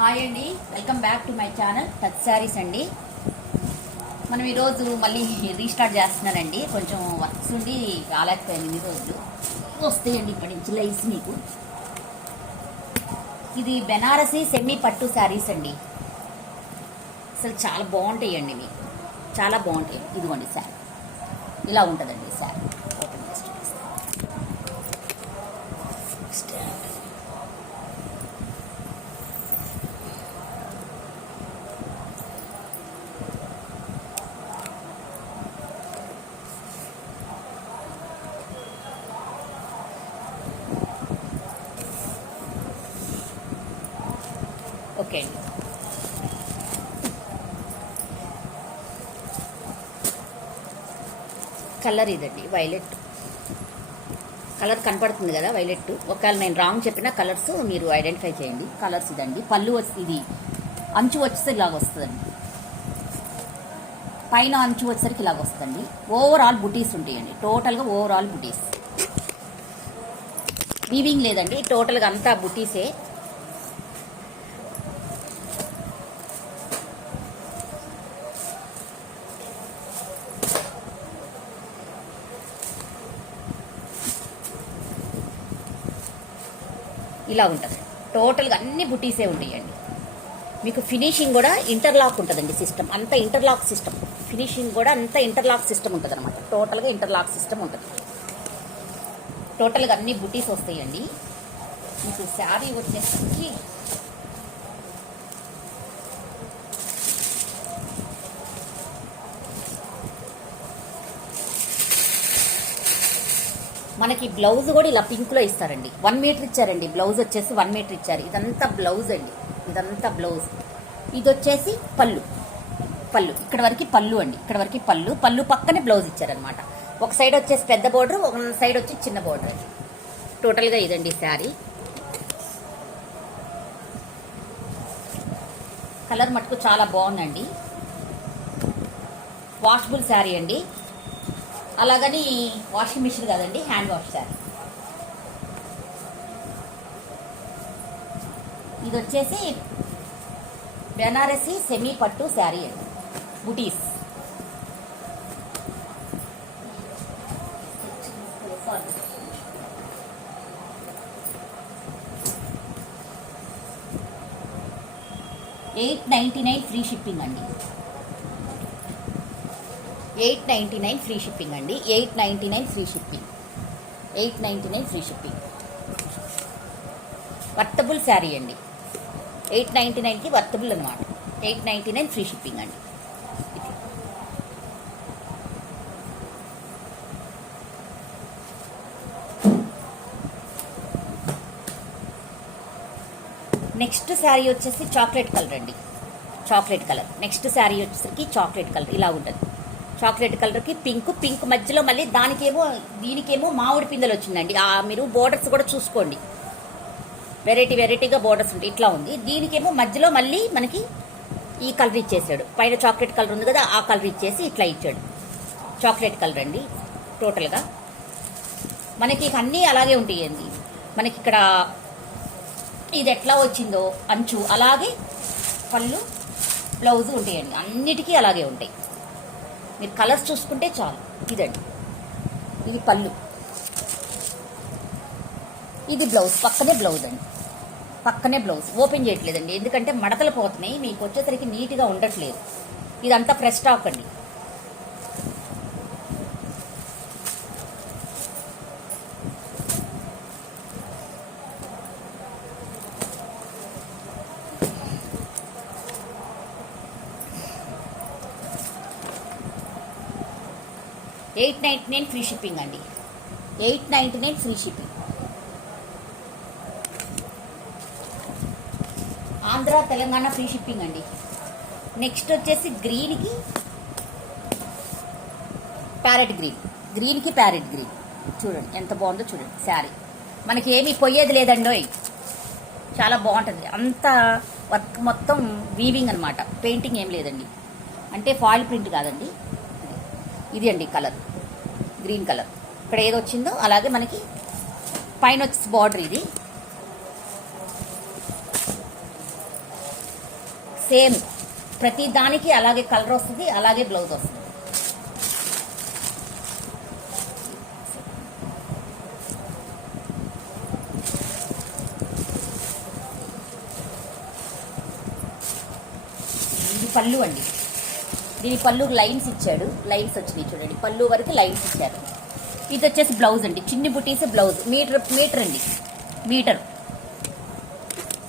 Hi అండి, welcome back to my channel touch saris అండి. మనం ఈరోజు మళ్ళీ రీస్టార్ట్ చేస్తున్నానండి. కొంచెం వర్క్స్ ఉండి రాలేకపోయాను. ఈ రోజు వస్తాయండి ఇప్పటి నుంచి లైస్ మీకు. ఇది బెనారసీ సెమీ పట్టు శారీస్ అండి. అసలు చాలా బాగుంటాయండి, మీకు చాలా బాగుంటాయి. ఇదిగోండి శారీ ఇలా ఉంటుందండి. శారీ ఓపెన్ చేసి ఓకే అండి. కలర్ ఇదండి వైలెట్ కలర్ కనపడుతుంది కదా, వైలెట్. ఒకవేళ నేను రాంగ్ చెప్పిన కలర్స్ మీరు ఐడెంటిఫై చేయండి. కలర్స్ ఇదండి. పళ్ళు ఇది అంచు వచ్చేసరికి ఇలాగ వస్తుందండి. పైన అంచు వచ్చేసరికి ఇలాగ వస్తుందండి. ఓవరాల్ బుటీస్ ఉంటాయండి. టోటల్గా ఓవరాల్ బుటీస్, వీవింగ్ లేదండి. టోటల్గా అంతా బుటీసే. ఇలా ఉంటుంది. టోటల్గా అన్ని బుటీసే ఉంటాయండి. మీకు ఫినిషింగ్ కూడా ఇంటర్లాక్ ఉంటుందండి. సిస్టమ్ అంతా ఇంటర్లాక్ సిస్టమ్. ఫినిషింగ్ కూడా అంతా ఇంటర్లాక్ సిస్టమ్ ఉంటుంది అనమాట. టోటల్గా ఇంటర్లాక్ సిస్టమ్ ఉంటుంది. టోటల్గా అన్ని బుటీస్ వస్తాయండి. మీకు శారీ వచ్చేసరికి మనకి బ్లౌజ్ కూడా ఇలా పింక్లో ఇస్తారండి. 1 మీటర్ ఇచ్చారండి. బ్లౌజ్ వచ్చేసి 1 మీటర్ ఇచ్చారు. ఇదంతా బ్లౌజ్ అండి. ఇదంతా బ్లౌజ్. ఇది వచ్చేసి పళ్ళు. ఇక్కడ వరకు పళ్ళు అండి. ఇక్కడ వరకు పళ్ళు పక్కనే బ్లౌజ్ ఇచ్చారనమాట. ఒక సైడ్ వచ్చేసి పెద్ద బోర్డర్, ఒక సైడ్ వచ్చి చిన్న బోర్డర్ అండి. టోటల్గా ఇదండి శారీ. కలర్ మటుకు చాలా బాగుందండి. వాషబుల్ శారీ అండి. అలాగని వాషింగ్ మిషన్ కాదండి, హ్యాండ్ వాష్ శారీ. ఇది వచ్చేసి బెనారసీ సెమీ పట్టు శారీ అండి. బుటీస్. $899 ఫ్రీ షిప్పింగ్ అండి. 899 ఫ్రీ షిప్పింగ్ అండి. 899 free shipping. 899 free shipping. Worthable sari అండి. 899కి వర్తబుల్ అనమాట. 899 ఫ్రీ షిప్పింగ్ అండి. నెక్స్ట్ శారీ వచ్చేసి చాక్లెట్ కలర్ అండి. Chocolate colour. నెక్స్ట్ శారీ వచ్చేసరికి చాక్లెట్ కలర్ ఇలా ఉంటుంది. చాక్లెట్ కలర్కి పింక్ మధ్యలో మళ్ళీ దీనికేమో మామిడి పిందెలు వచ్చిందండి. మీరు బోర్డర్స్ కూడా చూసుకోండి. వెరైటీగా బోర్డర్స్ ఉంటాయి. ఇట్లా ఉంది. దీనికేమో మధ్యలో మళ్ళీ మనకి ఈ కలర్ ఇచ్చేసాడు. పైన చాక్లెట్ కలర్ ఉంది కదా, ఆ కలర్ ఇచ్చేసి ఇట్లా ఇచ్చాడు. చాక్లెట్ కలర్ అండి. టోటల్గా మనకి అన్నీ అలాగే ఉంటాయండి. మనకి ఇక్కడ ఇది ఎట్లా వచ్చిందో అంచు అలాగే పళ్ళు బ్లౌజ్ ఉంటాయండి. అన్నిటికీ అలాగే ఉంటాయి. మీరు కలర్స్ చూసుకుంటే చాలు. ఇదండి, ఇది పళ్ళు, ఇది బ్లౌజ్. పక్కనే బ్లౌజ్ అండి. పక్కనే బ్లౌజ్. ఓపెన్ చేయట్లేదండి, ఎందుకంటే మడతలు పోతున్నాయి. మీకు వచ్చేసరికి నీట్గా ఉండట్లేదు. ఇదంతా ఫ్రెష్ స్టాక్ అండి. $899 ఫ్రీ షిప్పింగ్ అండి. 899 free shipping. Andhra Telangana free shipping అండి. నెక్స్ట్ వచ్చేసి గ్రీన్కి ప్యారెట్ గ్రీన్కి ప్యారెట్ గ్రీన్. చూడండి ఎంత బాగుందో చూడండి శారీ. మనకి ఏమీ పొయ్యేది లేదండోయ్. చాలా బాగుంటుంది. అంత వర్క్ మొత్తం వీవింగ్ అనమాట. పెయింటింగ్ ఏం లేదండి. అంటే ఫాయిల్ ప్రింట్ కాదండి. ఇది అండి కలర్, గ్రీన్ కలర్. ఇక్కడ ఏది వచ్చిందో అలాగే మనకి పైన వచ్చేసి బార్డర్. ఇది సేమ్ ప్రతి దానికి అలాగే కలర్ వస్తుంది, అలాగే బ్లౌజ్ వస్తుంది. ఇది పళ్ళు అండి. దీని పళ్ళు లైన్స్ ఇచ్చాడు, లైన్స్ వచ్చినాయి చూడండి, పళ్ళు వరకు లైన్స్ ఇచ్చారు. ఇది వచ్చేసి బ్లౌజ్ అండి, చిన్ని బుటీస్ బ్లౌజ్. మీటర్ అండి, మీటర్.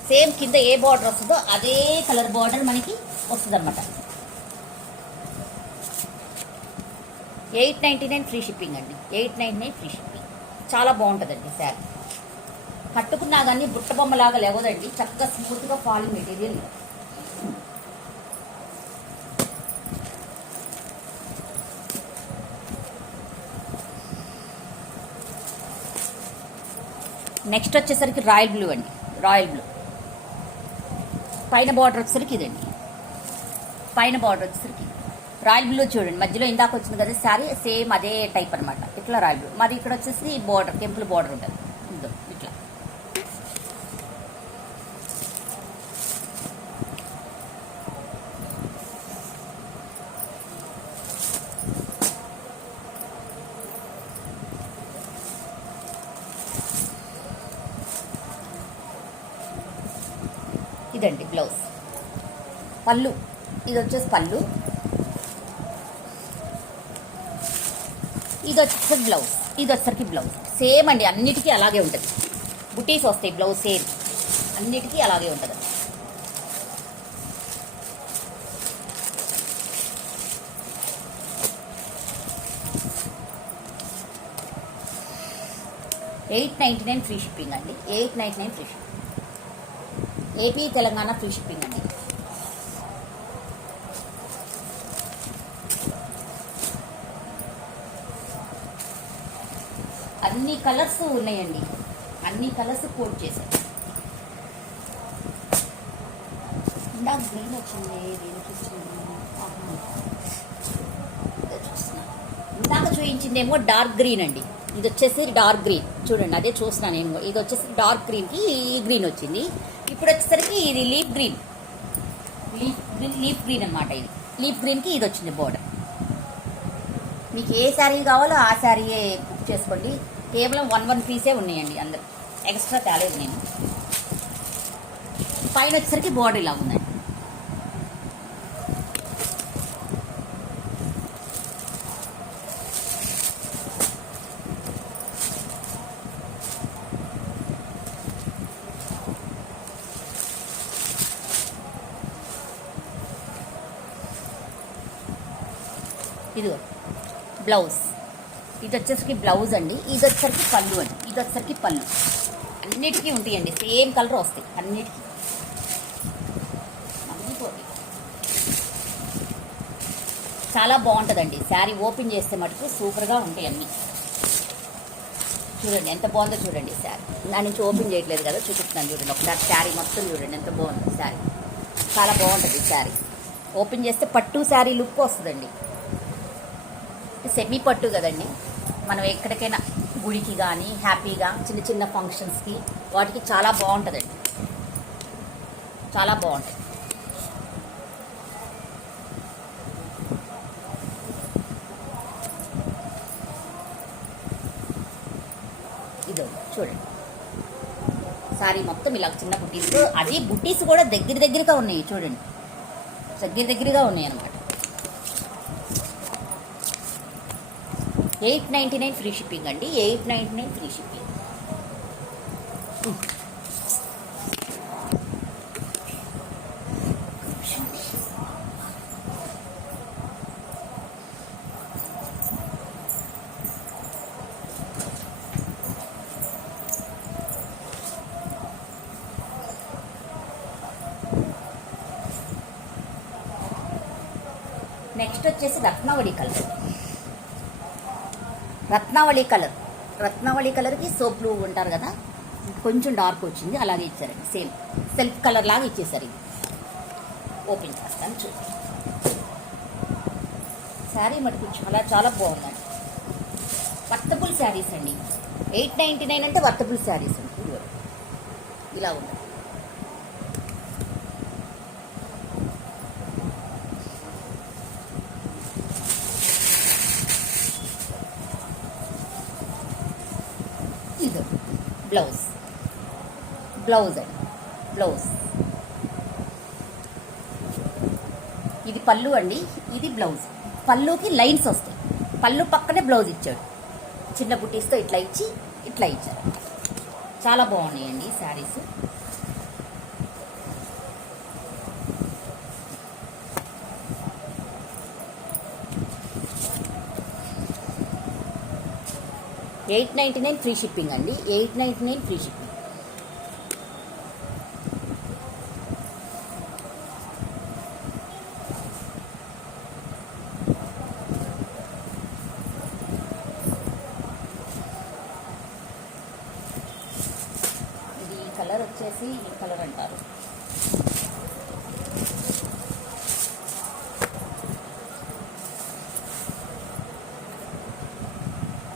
సేమ్ కింద ఏ బార్డర్ వస్తుందో అదే కలర్ బార్డర్ మనకి వస్తుంది అనమాట. 899 ఫ్రీ షిప్పింగ్ అండి, 899 ఫ్రీ షిప్పింగ్. చాలా బాగుంటుందండి శారీ. కట్టుకున్నా కానీ బుట్ట బొమ్మలాగా లేవదండి, చక్కగా స్మూత్గా ఫాలింగ్ మెటీరియల్. నెక్స్ట్ వచ్చేసరికి రాయల్ బ్లూ అండి, రాయల్ బ్లూ. పైన బార్డర్ వచ్చేసరికి ఇదండి, పైన బార్డర్ వచ్చేసరికి రాయల్ బ్లూ చూడండి. మధ్యలో ఇందాక వచ్చింది కదా శారీ, సేమ్ అదే టైప్ అనమాట. ఇట్లా రాయల్ బ్లూ. మాది ఇక్కడ వచ్చేసి బార్డర్, టెంపుల్ బార్డర్ ఉంటుంది ఇదో ఇట్లా. ఇదండి బ్లౌజ్. పళ్ళు, ఇది వచ్చేసి పళ్ళు, ఇది వచ్చేసరికి బ్లౌజ్, ఇది వచ్చేసరికి బ్లౌజ్. సేమ్ అండి, అన్నిటికీ అలాగే ఉంటుంది. బుటీస్ వస్తాయి, బ్లౌజ్ సేమ్ అన్నిటికీ అలాగే ఉంటుంది. $899 ఫ్రీ షిప్పింగ్ అండి, 899 free shipping. AP Telangana free shipping అండి. అన్ని కలర్స్ ఉన్నాయండి, అన్ని కలర్స్ కోట్ చేశాను. ఇందాక గ్రీన్ వచ్చింది, దేనికి వచ్చింది? ఇందాక చూపించిందేమో డార్క్ గ్రీన్ అండి, ఇది వచ్చేసి డార్క్ గ్రీన్ చూడండి, అదే చూస్తున్నాను నేను. ఇది వచ్చేసి డార్క్ గ్రీన్కి ఈ గ్రీన్ వచ్చింది. ఇప్పుడు వచ్చేసరికి ఇది లీఫ్ గ్రీన్, లీఫ్ గ్రీన్ అనమాట. ఇది లీఫ్ గ్రీన్కి ఇది వచ్చింది బోర్డర్. మీకు ఏ శారీ కావాలో ఆ శారీయే బుక్ చేసుకోండి. కేవలం 1 పీసే ఉన్నాయండి, అందరు ఎక్స్ట్రా తేలేదు నేను. పైన వచ్చేసరికి బోర్డర్ ఇలా ఉందండి. ఇది బ్లౌజ్, ఇది వచ్చేసరికి బ్లౌజ్ అండి. ఇది వచ్చేసరికి పళ్ళు అండి, ఇది వచ్చేసరికి పళ్ళు. అన్నిటికీ ఉంటాయండి, సేమ్ కలర్ వస్తాయి అన్నిటికీ. చాలా బాగుంటుందండి శారీ. ఓపెన్ చేస్తే మటుకు సూపర్గా ఉంటాయి అన్నీ. చూడండి ఎంత బాగుందో చూడండి శారీ. నా నుంచి ఓపెన్ చేయట్లేదు కదా, చూపిస్తున్నాను చూడండి ఒకసారి. శారీ మొత్తం చూడండి ఎంత బాగుంది శారీ. చాలా బాగుంటుంది శారీ. ఓపెన్ చేస్తే పట్టు శారీ లుక్ వస్తుందండి. సెమీ పట్టు కదండి, మనం ఎక్కడికైనా గుడికి కానీ హ్యాపీగా చిన్న చిన్న ఫంక్షన్స్కి వాటికి చాలా బాగుంటుందండి, చాలా బాగుంటుంది. ఇదో చూడండి శారీ మొత్తం ఇలా చిన్న బుట్టీస్. అది బుట్టీస్ కూడా దగ్గరగా ఉన్నాయి చూడండి, దగ్గరగా ఉన్నాయి అన్నమాట. 899 ఫ్రీ షిప్పింగ్ అండి, 899 ఫ్రీ షిప్పింగ్. నెక్స్ట్ వచ్చేసి రత్నావళి కలర్. రత్నావళి కలర్కి సోప్ బ్లూ ఉంటారు కదా, కొంచెం డార్క్ వచ్చింది, అలాగే ఇచ్చారండి. సేమ్ సెల్ఫ్ కలర్ లాగా ఇచ్చేసారు. ఇది ఓపెన్ చేస్తాను చూడండి. శారీ మటుకు చాలా బాగుందండి. వర్తబుల్ శారీస్ అండి. 899 అంటే వర్తబుల్ శారీస్ అండి. ఇలా ఉంది. బ్లౌజ్ అండి, బ్లౌజ్. ఇది పళ్ళు అండి, ఇది బ్లౌజ్. పళ్ళుకి లైన్స్ వస్తాయి, పళ్ళు పక్కనే బ్లౌజ్ ఇచ్చాడు. చిన్న బుటీస్తో ఇట్లా ఇచ్చి ఇట్లా ఇచ్చారు. చాలా బాగున్నాయండి ఈ శారీస్. $899 ఫ్రీ షిప్పింగ్ అండి, $899 ఫ్రీ షిప్పింగ్. ఇది కలర్ వచ్చేసి ఈ కలర్ అంటారు.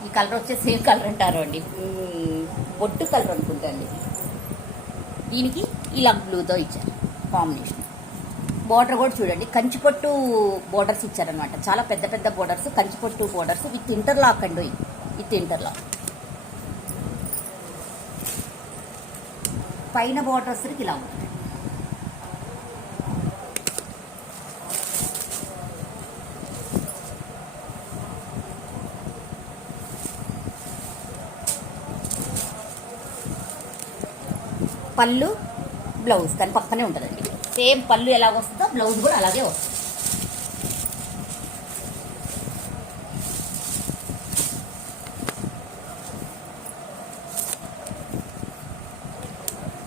ఈ కలర్ వచ్చేసి ఏం కలర్ అంటారు అండి, బొట్టు కలర్ అనుకుంటా అండి. దీనికి ఇలా బ్లూతో ఇచ్చారు కాంబినేషన్. బోర్డర్ కూడా చూడండి, కంచిపట్టు బోర్డర్స్ ఇచ్చారనమాట. చాలా పెద్ద పెద్ద borders, Kanchipattu borders with interlock అండి, విత్ ఇంటర్లాక్. పైన బోర్డర్స్కి ఇలా ఉంటుంది. పళ్ళు బ్లౌజ్ కానీ పక్కనే ఉంటుందండి. సేమ్ పళ్ళు ఎలాగ వస్తుందో బ్లౌజ్ కూడా అలాగే వస్తుంది.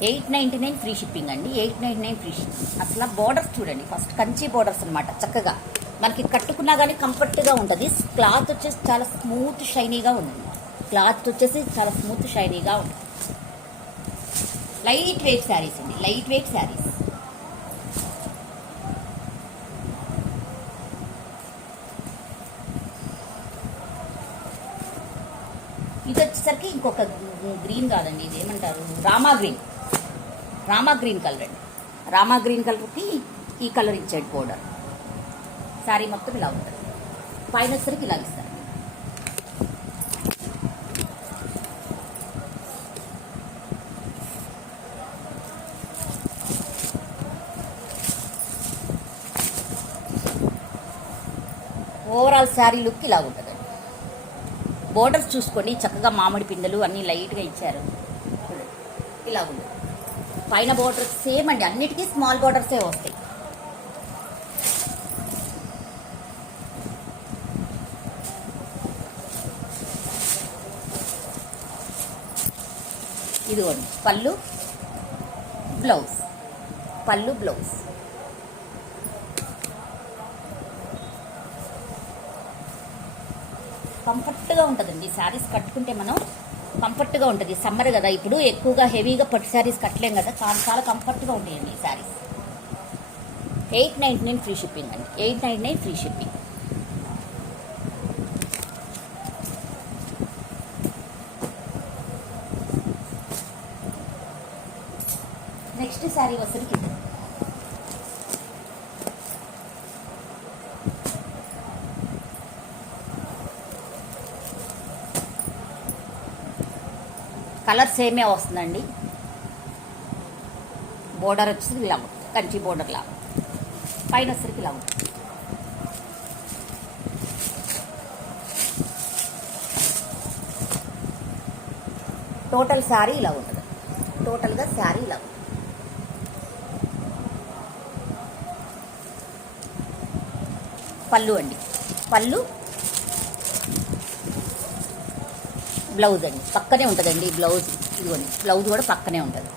$899 ఫ్రీ షిప్పింగ్ అండి, $899 ఫ్రీ షిప్పింగ్. అసలు బోర్డర్స్ చూడండి, ఫస్ట్ కంచి బోర్డర్స్ అనమాట. చక్కగా మనకి కట్టుకున్నా కానీ కంఫర్ట్గా ఉంటుంది. క్లాత్ వచ్చేసి చాలా స్మూత్ షైనీగా ఉంటుంది. క్లాత్ వచ్చేసి చాలా స్మూత్ షైనీగా ఉంటుంది. లైట్ వెయిట్ శారీస్ అండి, లైట్ వెయిట్ శారీస్. ఇది వచ్చేసరికి ఇంకొక గ్రీన్ కాదండి, ఇది ఏమంటారు, Rama green. Rama green colour అండి. రామా గ్రీన్ కలర్కి ఈ కలర్ ఇచ్చాడు బోర్డర్. శారీ మొత్తం ఇలా ఉంటుంది. పైన వచ్చేసరికి ఇలా ఇస్తారు. ఓవరాల్ శారీ లుక్ ఇలా ఉంటుందండి. బోర్డర్స్ చూసుకోండి, చక్కగా మామిడి పిందెలు అన్నీ లైట్గా ఇచ్చారు. ఇలా ఉంటుంది. పైన బోర్డర్ సేమ్ అండి, అన్నిటికీ స్మాల్ బోర్డర్సే వస్తాయి. ఇదిగోండి పళ్ళు బ్లౌజ్, పళ్ళు బ్లౌజ్. కంఫర్ట్గా ఉంటుందండి శారీస్ కట్టుకుంటే, మనం కంఫర్ట్గా ఉంటుంది. సమ్మర్ కదా, ఇప్పుడు ఎక్కువగా హెవీగా పట్టు శారీస్ కట్టలేం కదా, చాలా కంఫర్ట్గా ఉంటాయండి ఈ శారీస్. $899 ఫ్రీ షిప్పింగ్ అండి, $899 ఫ్రీ షిప్పింగ్. నెక్స్ట్ శారీ వచ్చరికి కలర్ సేమే వస్తుందండి. బోర్డర్ వచ్చేసరికి ఇలా ఉంటుంది, కంచి బోర్డర్ లాగా. పైన వచ్చేసరికి ఇలా ఉంటుంది. టోటల్ శారీ ఇలా ఉంటుంది. టోటల్గా శారీ ఇలా ఉంటుంది. పళ్ళు అండి, పళ్ళు బ్లౌజ్ అండి, పక్కనే ఉంటుందండి బ్లౌజ్. ఇదిగోండి బ్లౌజ్ కూడా పక్కనే ఉంటుంది.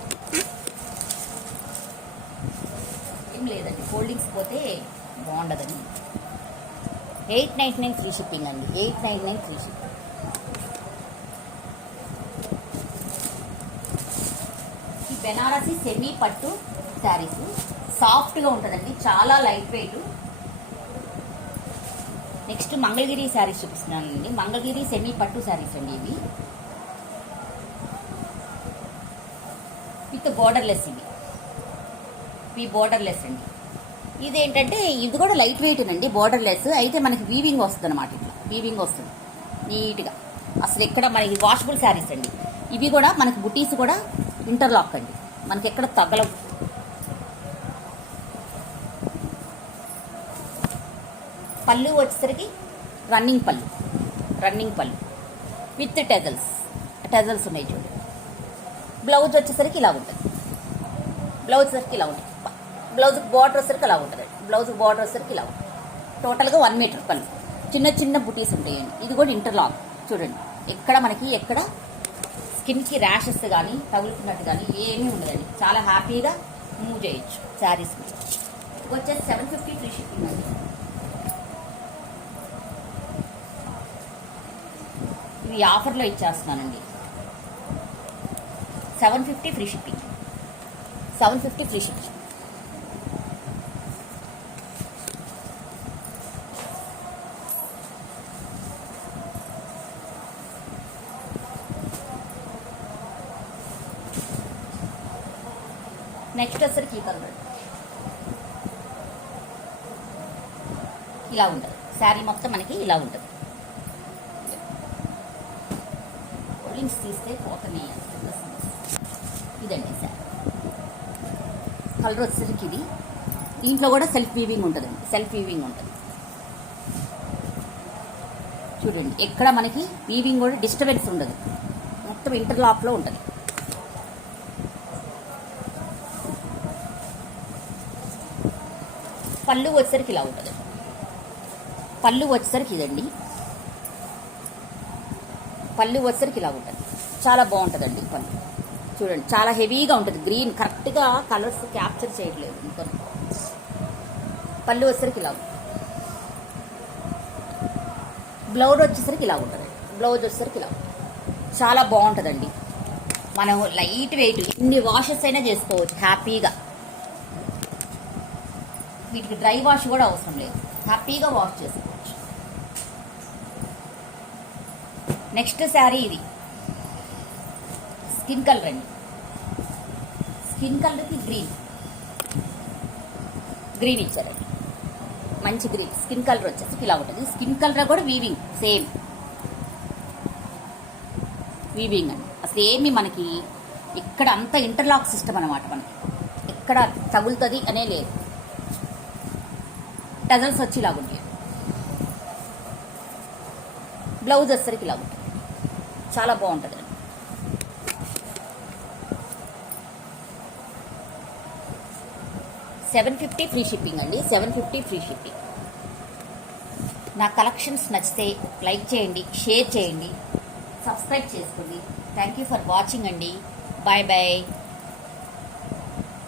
ఏం లేదండి, ఫోల్డింగ్స్ పోతే బాగుండదండి. $899 ఫ్రీ షిప్పింగ్ అండి, $899 ఫ్రీ షిప్పింగ్. ఈ బెనారసి సెమీ పట్టు శారీస్ సాఫ్ట్గా ఉంటుందండి, చాలా light weight. Next Mangalagiri saris చూపిస్తున్నానండి. మంగళగిరి సెమీ పట్టు శారీస్ అండి ఇవి, విత్ బోర్డర్లెస్. ఇవి బోర్డర్లెస్ అండి. ఇదేంటంటే ఇది కూడా లైట్ వెయిట్ అండి, బోర్డర్లెస్. అయితే మనకి వీవింగ్ వస్తుంది అనమాట, ఇట్లా వీవింగ్ వస్తుంది నీట్గా. అసలు ఇక్కడ మనకి వాషబుల్ శారీస్ అండి ఇవి కూడా. మనకి బుటీస్ కూడా ఇంటర్లాక్ అండి, మనకి ఎక్కడ తగలవు. పళ్ళు వచ్చేసరికి రన్నింగ్ పళ్ళు విత్ టెజల్స్ ఉన్నాయి చూడండి. బ్లౌజ్ వచ్చేసరికి ఇలా ఉంటుంది. బ్లౌజ్ బార్డర్ వచ్చేసరికి అలా ఉంటుంది. ఇలా ఉంటుంది. టోటల్గా 1 మీటర్ పళ్ళు. చిన్న బుటీస్ ఉంటాయండి. ఇది కూడా ఇంటర్లాక్ చూడండి. ఎక్కడ స్కిన్కి ర్యాషెస్ కానీ తగులుతున్నట్టు కానీ ఏమీ ఉండదండి. చాలా హ్యాపీగా మూవ్ చేయొచ్చు శారీస్. వచ్చేసి 750 ఫ్రీ షిప్పింగ్ అండి. ఇది ఆఫర్లో ఇచ్చేస్తున్నానండి. 750 ఫ్రీ షిప్పింగ్. నెక్స్ట్ వచ్చేసరికి ఈ కలర్ ఇలా ఉంటుంది. శారీ మొత్తం మనకి ఇలా ఉంటుంది. లింక్స్ తీస్తే పోతున్నాయి. ఇదండి శారీ కలర్ వచ్చేసరికి ఇది. దీంట్లో కూడా సెల్ఫ్ వీవింగ్ ఉంటుంది. చూడండి, ఎక్కడ మనకి వీవింగ్ కూడా డిస్టర్బెన్స్ ఉండదు. మొత్తం ఇంటర్లాక్లో ఉంటుంది. పళ్ళు వచ్చేసరికి ఇలా ఉంటుంది. ఇదండి పళ్ళు వచ్చేసరికి ఇలా ఉంటుంది. చాలా బాగుంటుందండి పళ్ళు. చూడండి, చాలా హెవీగా ఉంటుంది. గ్రీన్ కరెక్ట్గా కలర్స్ క్యాప్చర్ చేయట్లేదు. ఇంకా పళ్ళు వచ్చేసరికి ఇలా ఉంటుంది. బ్లౌజ్ వచ్చేసరికి ఇలా ఉంటుంది. చాలా బాగుంటుందండి. మనం లైట్ వెయిట్ ఇన్ని వాషెస్ అయినా చేసుకోవచ్చు హ్యాపీగా. వీటికి డ్రై వాష్ కూడా అవసరం లేదు. హ్యాపీగా వాష్ చేసుకోవచ్చు. నెక్స్ట్ శారీ ఇది స్కిన్ కలర్ అండి. స్కిన్ కలర్కి గ్రీన్ ఇచ్చారండి. మంచి గ్రీన్. స్కిన్ కలర్ వచ్చేసి ఇలా ఉంటుంది. స్కిన్ కలర్ కూడా వీవింగ్ సేమ్ వీవింగ్ అండి. అసలు ఏమి మనకి ఇక్కడ అంతా ఇంటర్లాక్ సిస్టమ్ అనమాట. మనకి ఎక్కడ తగులుతుంది అనే లేదు. టజల్స్ వచ్చి ఇలా ఉంటాయి. బ్లౌజ్ వచ్చేసరికి ఇలా ఉంటుంది. చాలా బాగుంటుంది. 750 ఫ్రీ షిప్పింగ్ అండి. 750 ఫ్రీ షిప్పింగ్. నా కలెక్షన్స్ నచ్చితే లైక్ చేయండి, షేర్ చేయండి, సబ్స్క్రైబ్ చేసుకోండి. థ్యాంక్ యూ ఫర్ వాచింగ్ అండి. Bye bye.